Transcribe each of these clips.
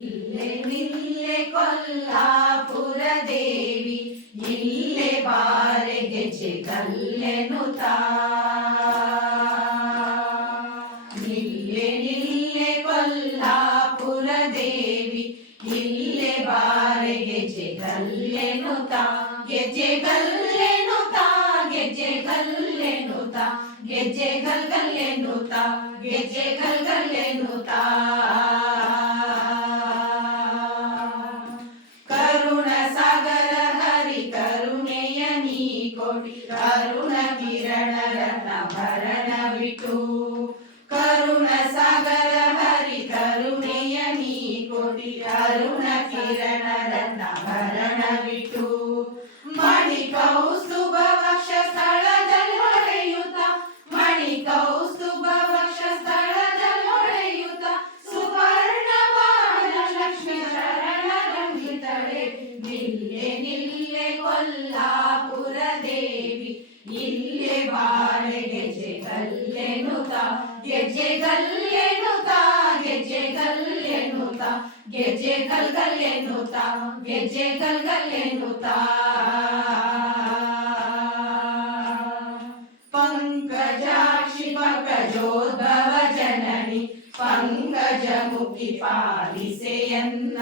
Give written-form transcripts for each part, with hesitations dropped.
ಇಲ್ಲೆ ನಿಲ್ಲೆ ಕೊಲ್ಲಾಪುರ ದೇವಿ, ಇಲ್ಲೆ ಬಾರೆ ಗೆಜ್ಜೆ ಕಲ್ಲೆನುತ. ಇಲ್ಲೆ ನಿಲ್ಲೆ ಕೊಲ್ಲಾಪುರ ದೇವಿ, ಇಲ್ಲೆ ಬಾರೆ ಗೆಜ್ಜೆ ಕಲ್ಲೆನುತ. ಗೆಜ್ಜೆ ಕಲ್ಲೆನುತ, ಗೆಜ್ಜೆ ಕಲ್ಲೆನುತ, ಗೆಜ್ಜೆ ಕಲ್ಲೆನುತ, ಗೆಜ್ಜೆ ಕಲ್ಲೆನುತ. ಕರುಣ ಕಿರಣ ರತ್ನ ಭರಣವಿಟ್ಟು, ಕರುಣ ಸಾಗರ ಹರಿ ಕರುಣೆಯ ನೀ ಕೊಡಿ. ಅರುಣ ಕಿರಣ ರತ್ನ ಭರಣವಿಟ್ಟು, ಮಣಿ ಕೌಸ್ತುಭ ವಕ್ಷ ಸ್ಥಳದಲ್ಲೊಳೆಯುತ್ತ, ಮಣಿ ಕೌಸ್ತುಭ ವಕ್ಷ ಸ್ಥಳದಲ್ಲೊಳೆಯುತ್ತ, ಸುವರ್ಣವಾದ ಲಕ್ಷ್ಮಿ ಶರಣರಂಗಿತಳೆ. ನಿಲ್ಲೆ ನಿಲ್ಲೆ ಕೊಲ್ಲಾಪುರ ದೇವಿ, ಇಲ್ಲೆ ಬಾರೆ ಗೆಜ್ಜೆ ಕಲ್ಲೆನುತ. ಗೆಜ್ಜೆ ಕಲ್ಲೆನುತ, ಗೆಜ್ಜೆ ಕಲ್ಲೆನುತ, ಗೆಜ್ಜೆ ಕಲ್ಲೆನುತ, ಗೆಜ್ಜೆ ಕಲ್ಲೆನುತ. ಪಂಕಜಾಕ್ಷಿ ಪಂಕಜೋದ್ಭವ ಜನನಿ, ಪಂಕಜಮುಖಿ ಪಾಲಿಸೆಯನ್ನ.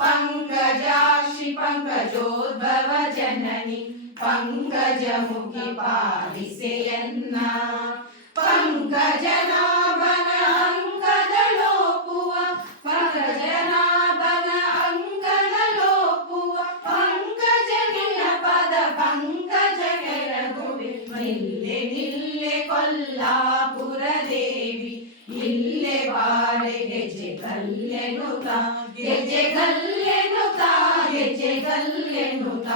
ಪಂಕಜಾಕ್ಷಿ ಪಂಕಜೋದ್ಭವ ಜನನಿ, ಪಂಕಜಮುಖಿ ಪಾಲಿಸೆಯನ್ನ. ಪಂಕಜನಾಭನ ಅಂಕದಲೋಪುವ, ಪಂಕಜನಾಭನ ಅಂಕದಲೋಪುವ, ಪಂಕಜನಿಯ ಪದ ಪಂಕಜ ಕೆರಗುವೆ. ನಿಲ್ಲೆ ನಿಲ್ಲೆ ಕೊಲ್ಲಾಪುರ ದೇವಿ, ಇಲ್ಲೆ ಬಾರೆ ಗೆಜ್ಜೆ ಕಲ್ಲೆನುತ. ಗೆಜ್ಜೆ ಕಲ್ಲೆನುತ, ಗೆಜ್ಜೆ ಕಲ್ಲೆನುತ,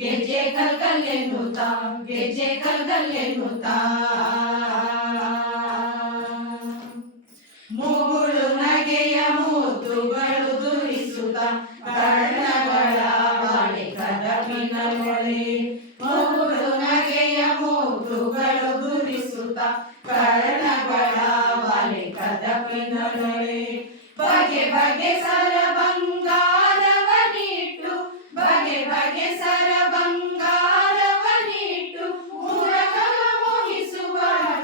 ಗೆಜ್ಜೆ ಕಲ್ಲೆನುತ, ಗೆಜ್ಜೆ ಕಲ್ಲೆನುತ. ಮುಗುಳು ನಗೆಯ ಮೂತುಗಳು ದುರಿಸುತ್ತ, ಕರ್ಣಗಳ ಬಾಳೆ ಕದಮಿನೊಳೆ. ಮುಗುಳು ನಗೆಯ ಮೂತುಗಳು ದುರಿಸುತ್ತ, ಕರ್ಣಗಳ ಬಾಳೆ ಕದಮಿನೊಳೆ. ಬಗೆ ಬಗೆ ಸರ ಬಂಗಾರವನಿಟ್ಟು, ಬಗೆ ಬಗೆ ಸರ ಬಂಗಾರವನಿಟ್ಟು, ಮುರಗವ ಮೋಹಿಸುವ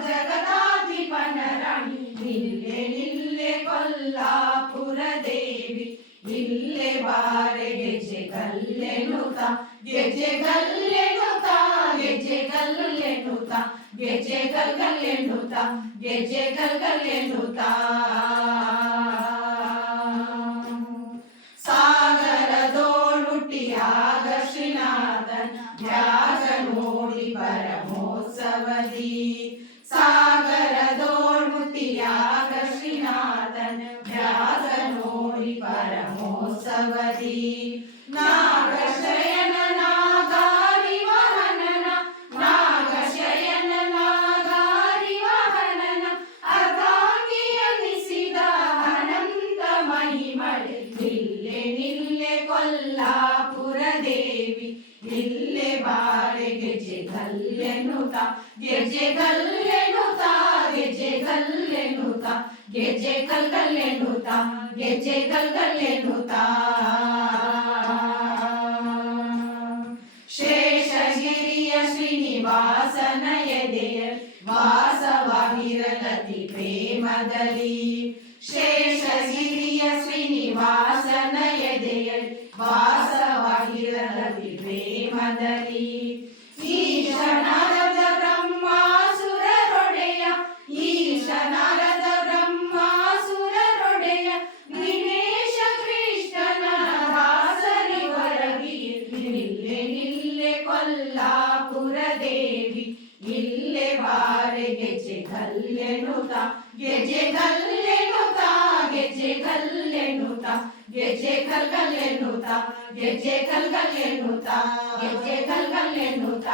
ಜಗದಾಧಿಪನ ರಾಣಿ. ನಿಲ್ಲೆ ನಿಲ್ಲೆ ಕೊಲ್ಲಾಪುರ ದೇವಿ, ಇಲ್ಲೆ ಬಾರೆ ಗೆಜ್ಜೆ ಕಲ್ಲೆನುತ. ಗೆಜ್ಜೆ ಕಲ್ಲೆನುತ, ಗೆಜ್ಜೆ ಕಲ್ಲೆನುತ, ಗೆಜ್ಜೆ ಕಲ್ಲೆನುತ, ಗೆಜ್ಜೆ ಕಲ್ಲೆನುತ. ಸಾಗರದೋಳುಟಿಯಾಗ ಶ್ರೀನಾಥನ್ ತ್ಯಾಗ ನೋಡಿ ಪರಮೋತ್ಸವದಿ. ಸಾಗರದೋಳುಟಿಯಾಗ ಶ್ರೀನಾಥನ್ ತ್ಯಾಗ ನೋಡಿ ಪರಮೋತ್ಸವದಿ. ನಾಗಶಯನ ನಾಗಾರಿ ವಾಹನನ, ನಾಗಶಯನ ನಾಗಾರಿ ವಾಹನನ, ಅರ್ಧಾಂಗಿಯನಿಸಿದ ಅನಂತ ಮಹಿಮಳೆ. ನಿಲ್ಲೆ ನಿಲ್ಲೆ ಕೊಲ್ಲಾಪುರ ದೇವಿ, ಇಲ್ಲೆ ಬಾರೆ ಗೆಜ್ಜೆ ಕಲ್ಲೆನುತ. ಗೆಜ್ಜೆ ಕಲ್ಲೆನುತ, ಗೆಜ್ಜೆ ಕಲ್ಲೆನುತ, ಗೆಜ್ಜೆ ಕಲ್ಲೆನುತ, ಗೆಜ್ಜೆ ಕಲ್ಲೆನುತ. ಶೇಷಗಿರಿಯ ಶ್ರೀನಿವಾಸನ ಎದೆಯ ವಾಸವಾಗಿರಲತಿ ಪ್ರೇಮದಲ್ಲಿ. ಶೇಷಗಿರಿಯ ಶ್ರೀನಿವಾಸನ ಎದೆಯ ವಾಸವಾಗಿರಲತಿ ಪ್ರೇಮದಲ್ಲಿ. ಈಶನಾರದ ಬ್ರಹ್ಮಾಸುರರೊಡೆಯ, ಈಶನಾರದ ಬ್ರಹ್ಮಾಸುರರೊಡೆಯ, ದಿನೇಶ ಕೃಷ್ಣನ ದಾಸರಿವರಗಿ. ನಿಲ್ಲೆ ನಿಲ್ಲೆ ಕೊಲ್ಲಾಪುರ ದೇವಿ, ಇಲ್ಲೆ ಬಾರೆ ಗೆಜ್ಜೆ ಕಲ್ಲೆನುತ. ಗೆಜ್ಜೆ ಕಲ್ಲೆನುತ, ಗೆಜ್ಜೆ ಕಲ್ಲೆನುತ, ಗೆಜ್ಜೆ ಕಲ್ಲೆನುತ, ಗೆಜ್ಜೆ ಕಲ್ಲೆನುತ, ಗೆಜ್ಜೆ ಕಲ್ಲೆನುತ.